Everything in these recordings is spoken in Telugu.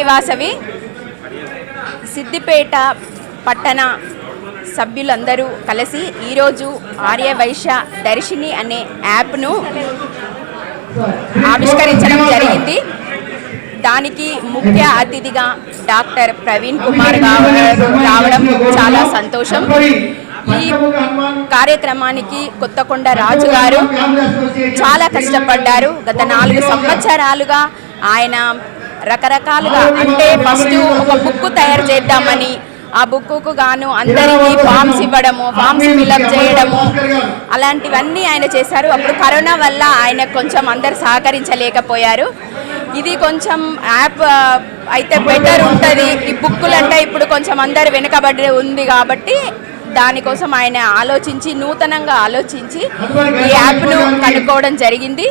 జై వాసవి. సిద్దిపేట పట్టణ సభ్యులందరూ కలిసి ఈరోజు ఆర్యవైశ్య దర్శిని అనే యాప్ను ఆవిష్కరించడం జరిగింది. దానికి ముఖ్య అతిథిగా డాక్టర్ ప్రవీణ్ కుమార్ గారు రావడం చాలా సంతోషం. ఈ కార్యక్రమానికి కొత్తకొండ రాజు గారు చాలా కష్టపడ్డారు. గత 4 సంవత్సరాలుగా ఆయన రకరకాలుగా, అంటే ఫస్ట్ ఒక బుక్ తయారు చేద్దామని, ఆ బుక్కు గాను అందరికీ ఫామ్స్ ఇవ్వడము, ఫామ్స్ ఫిల్అప్ చేయడము, అలాంటివన్నీ ఆయన చేశారు. అప్పుడు కరోనా వల్ల ఆయన కొంచెం అందరు సహకరించలేకపోయారు. ఇది కొంచెం యాప్ అయితే బెటర్ ఉంటుంది. ఈ బుక్కులు అంటే ఇప్పుడు కొంచెం అందరు వెనుకబడి ఉంది కాబట్టి దానికోసం ఆయన నూతనంగా ఆలోచించి ఈ యాప్ను కనుక్కోవడం జరిగింది.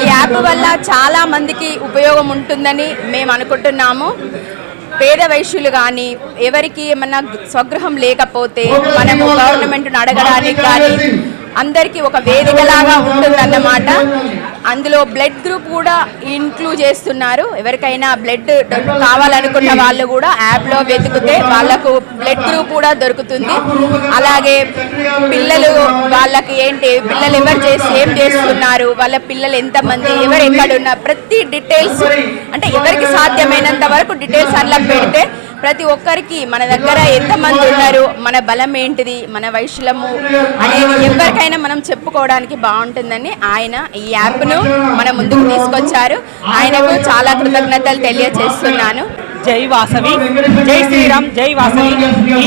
ఈ యాప్ వల్ల చాలా మందికి ఉపయోగం ఉంటుందని మేము అనుకుంటున్నాము. పేద వైశ్యులు కానీ, ఎవరికి ఏమన్నా స్వగృహం లేకపోతే మనము గవర్నమెంట్ను అడగడానికి కానీ అందరికీ ఒక వేదికలాగా ఉంటుందన్నమాట. అందులో బ్లడ్ గ్రూప్ కూడా ఇంక్లూడ్ చేస్తున్నారు. ఎవరికైనా బ్లడ్ కావాలనుకున్న వాళ్ళు కూడా యాప్లో వెతికితే వాళ్ళకు బ్లడ్ గ్రూప్ కూడా దొరుకుతుంది. అలాగే పిల్లలు, వాళ్ళకి పిల్లలు ఏం చేస్తున్నారు, వాళ్ళ పిల్లలు ఎంతమంది, ఎవరు ఎక్కడున్నారు, ప్రతి డీటెయిల్స్, అంటే ఎవరికి సాధ్యమైనంత వరకు డీటెయిల్స్ అలా పెడితే ప్రతి ఒక్కరికి మన దగ్గర ఎంతమంది ఉన్నారు, మన బలం ఏంటిది, మన వైశ్యులము అనేది ఎవరికైనా మనం చెప్పుకోవడానికి బాగుంటుందని ఆయన ఈ యాప్ను మన ముందుకు తీసుకొచ్చారు. ఆయనకు చాలా కృతజ్ఞతలు తెలియజేస్తున్నాను. జై వాసవి, జై శ్రీరామ్, జై వాసవి.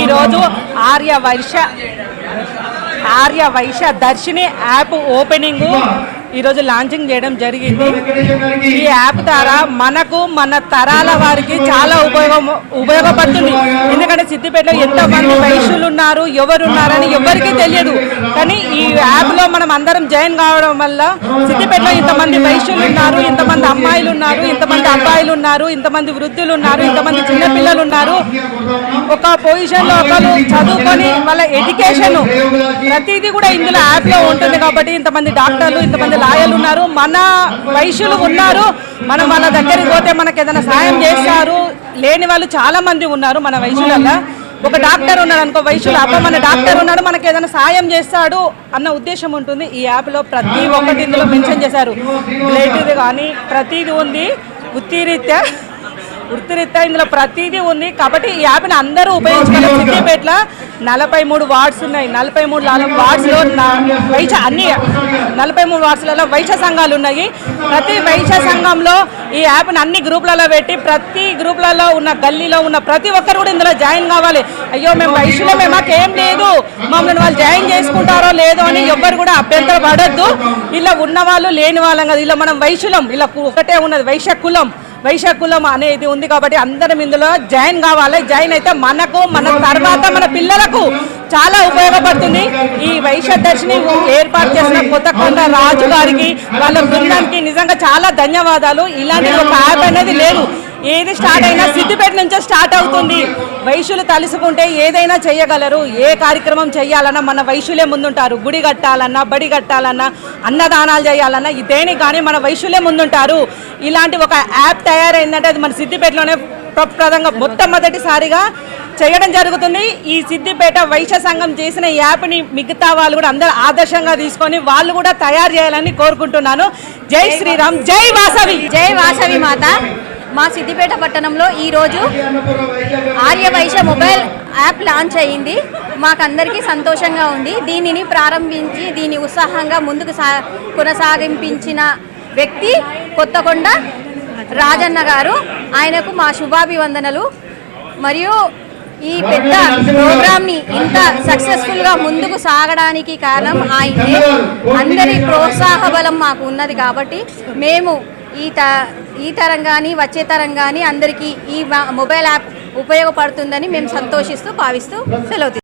ఈరోజు ఆర్యవైశ్య దర్శిని యాప్ ఓపెనింగ్ ఈరోజు లాంచింగ్ చేయడం జరిగింది. ఈ యాప్ ద్వారా మనకు, మన తరాల వారికి చాలా ఉపయోగపడుతుంది. ఎందుకంటే సిద్దిపేటలో ఎంతమంది వైశ్యులు ఉన్నారు, ఎవరున్నారని ఎవరికీ తెలియదు. కానీ ఈ యాప్లో మనం అందరం జాయిన్ కావడం వల్ల సిద్దిపేటలో ఇంతమంది వైశ్యులు ఉన్నారు, ఇంతమంది అమ్మాయిలు ఉన్నారు, ఇంతమంది అబ్బాయిలు ఉన్నారు, ఇంతమంది వృద్ధులు ఉన్నారు, ఇంతమంది చిన్నపిల్లలు ఉన్నారు. ఒక పొజిషన్లో ఒకరు చదువుకొని వాళ్ళ ఎడ్యుకేషన్ ప్రతిదీ కూడా ఇందులో యాప్లో ఉంటుంది. కాబట్టి ఇంతమంది డాక్టర్లు, ఇంతమంది లాయర్లు ఉన్నారు, మన వైశ్యులు ఉన్నారు. మనం వాళ్ళ దగ్గరికి పోతే మనకు ఏదైనా సాయం చేస్తారు. లేని వాళ్ళు చాలా మంది ఉన్నారు మన వైశ్యులలో. ఒక డాక్టర్ ఉన్నాడు అనుకో, వైశ్యులు అబ్బా మన డాక్టర్ ఉన్నాడు, మనకు ఏదైనా సాయం చేస్తాడు అన్న ఉద్దేశం ఉంటుంది. ఈ యాప్లో ప్రతి ఒక్కటి ఇందులో మెన్షన్ చేశారు. బ్లడ్ కానీ ప్రతిదీ ఉంది. వృత్తిరీత్యా ఇందులో ప్రతిదీ ఉంది. కాబట్టి ఈ యాప్ని అందరూ ఉపయోగించుకోవాలి. సిద్దిపేటలో 43 వార్డ్స్ ఉన్నాయి. 43 వార్డ్స్లో అన్ని 43 వార్డ్స్లలో వైశ్య సంఘాలు ఉన్నాయి. ప్రతి వైశ్య సంఘంలో ఈ యాప్ని అన్ని గ్రూపులలో పెట్టి ప్రతి గ్రూపులలో ఉన్న గల్లీలో ఉన్న ప్రతి ఒక్కరు కూడా ఇందులో జాయిన్ కావాలి. అయ్యో మేము వైశ్యులమే, మాకేం లేదు, మమ్మల్ని వాళ్ళు జాయిన్ చేసుకుంటారో లేదో అని ఎవ్వరు కూడా అభ్యంతరం పడద్దు. ఇలా ఉన్న వాళ్ళు లేని వాళ్ళం కదా, ఇలా మనం వైశ్యులం, ఇలా ఒకటే ఉన్నది వైశ్య కులం అనేది ఉంది. కాబట్టి అందరం ఇందులో జాయిన్ కావాలి. జాయిన్ అయితే మనకు, మన తర్వాత మన పిల్లలకు చాలా ఉపయోగపడుతుంది. ఈ వైశ్య దర్శిని ఏర్పాటు చేసిన కొత్తకొండ రాజు గారికి, వాళ్ళ బృందానికి నిజంగా చాలా ధన్యవాదాలు. ఇలాంటి ఒక యాప్ అనేది లేదు. ఏది స్టార్ట్ అయినా సిద్దిపేట నుంచే స్టార్ట్ అవుతుంది. వైశ్యులు తలుసుకుంటే ఏదైనా చేయగలరు. ఏ కార్యక్రమం చేయాలన్నా మన వైశ్యులే ముందుంటారు. గుడి కట్టాలన్నా, బడి కట్టాలన్నా, అన్నదానాలు చేయాలన్నా దేనికి కానీ మన వైశ్యులే ముందుంటారు. ఇలాంటి ఒక యాప్ తయారైందంటే అది మన సిద్దిపేటలోనే ప్రప్రదంగా మొట్టమొదటిసారిగా చేయడం జరుగుతుంది. ఈ సిద్దిపేట వైశ్య సంఘం చేసిన ఈ యాప్ని మిగతా వాళ్ళు కూడా అందరూ ఆదర్శంగా తీసుకొని వాళ్ళు కూడా తయారు చేయాలని కోరుకుంటున్నాను. జై శ్రీరామ్, జై వాసవి. జై వాసవి మాత. మా సిద్దిపేట పట్టణంలో ఈరోజు ఆర్యవైశ్య మొబైల్ యాప్ లాంచ్ అయ్యింది. మాకందరికీ సంతోషంగా ఉంది. దీనిని ప్రారంభించి దీన్ని ఉత్సాహంగా ముందుకు కొనసాగించిన వ్యక్తి కొత్తకొండ రాజన్న గారు. ఆయనకు మా శుభాభివందనలు. మరియు ఈ పెద్ద ప్రోగ్రామ్ని ఇంత సక్సెస్ఫుల్గా ముందుకు సాగడానికి కారణం ఆయనే. అందరి ప్రోత్సాహ బలం మాకు ఉన్నది. కాబట్టి మేము ఈ తరం కానీ వచ్చే తరం కానీ అందరికీ ఈ మొబైల్ యాప్ ఉపయోగపడుతుందని మేము సంతోషిస్తూ భావిస్తూ సెలవు.